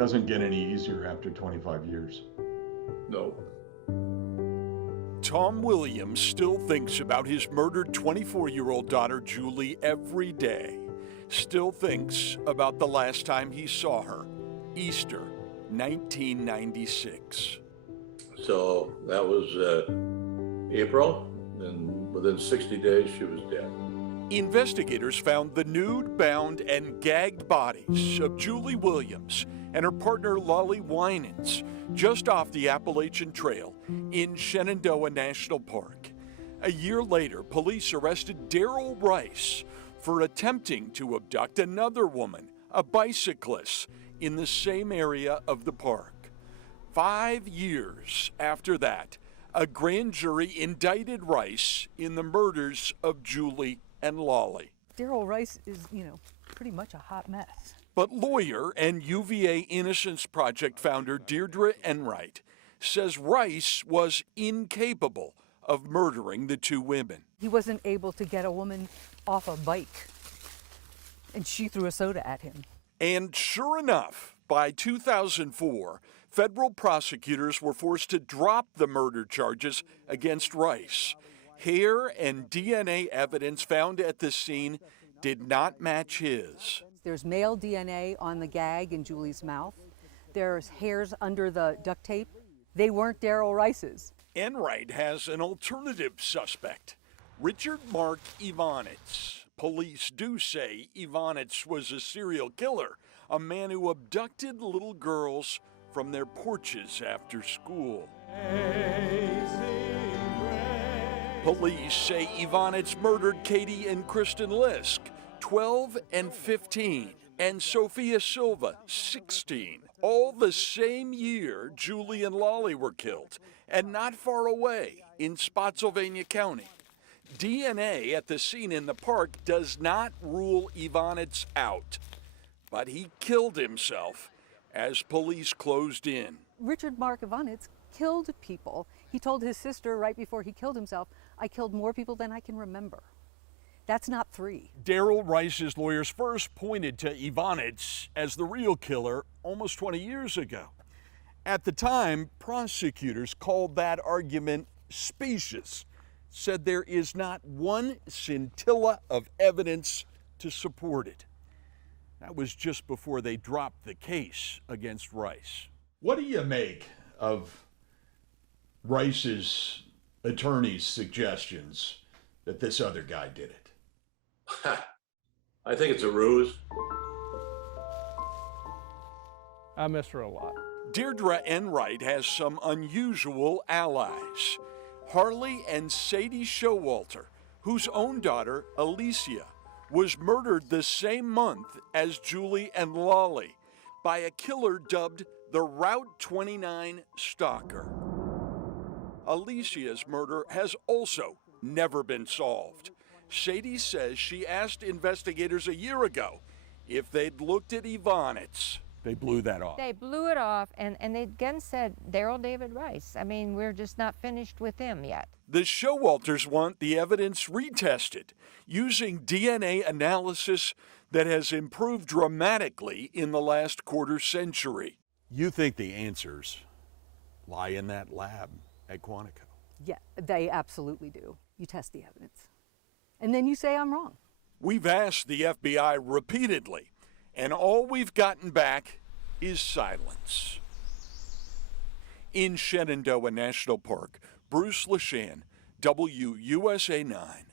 Doesn't get any easier after 25 years. No. Tom Williams still thinks about his murdered 24-year-old daughter, Julie, every day. Still thinks about the last time he saw her, Easter, 1996. So that was April, and within 60 days, she was dead. Investigators found the nude, bound, and gagged bodies of Julie Williams and her partner Lollie Winans just off the Appalachian Trail in Shenandoah National Park. A year later, police arrested Daryl Rice for attempting to abduct another woman, a bicyclist, in the same area of the park. 5 years after that, a grand jury indicted Rice in the murders of Julie and Lollie. Daryl Rice is, pretty much a hot mess. But lawyer and UVA Innocence Project founder Deirdre Enright says Rice was incapable of murdering the two women. He wasn't able to get a woman off a bike, and she threw a soda at him. And sure enough, by 2004, federal prosecutors were forced to drop the murder charges against Rice. Hair and DNA evidence found at the scene did not match his. There's male DNA on the gag in Julie's mouth. There's hairs under the duct tape. They weren't Daryl Rice's. Enright has an alternative suspect, Richard Mark Ivanitz. Police do say Ivanitz was a serial killer, a man who abducted little girls from their porches after school. Police say Ivanitz murdered Katie and Kristen Lisk, 12 and 15, and Sophia Silva, 16. All the same year Julie and Lollie were killed, and not far away in Spotsylvania County. DNA at the scene in the park does not rule Ivanitz out, but he killed himself as police closed in. Richard Mark Ivanitz killed people. He told his sister right before he killed himself, "I killed more people than I can remember." That's not 3. Daryl Rice's lawyers first pointed to Ivanitz as the real killer almost 20 years ago. At the time, prosecutors called that argument specious, said there is not one scintilla of evidence to support it. That was just before they dropped the case against Rice. What do you make of Rice's attorney's suggestions that this other guy did it? I think it's a ruse. I miss her a lot. Deirdre Enright has some unusual allies. Harley and Sadie Showalter, whose own daughter, Alicia, was murdered the same month as Julie and Lollie by a killer dubbed the Route 29 Stalker. Alicia's murder has also never been solved. Sadie says she asked investigators a year ago if they'd looked at Ivanitz. They blew that off. They blew it off, and they again said, Daryl David Rice. I mean, we're just not finished with him yet. The Showalters want the evidence retested using DNA analysis that has improved dramatically in the last quarter century. You think the answers lie in that lab at Quantico? Yeah, they absolutely do. You test the evidence. And then you say I'm wrong. We've asked the FBI repeatedly, and all we've gotten back is silence. In Shenandoah National Park, Bruce LeShan, WUSA 9.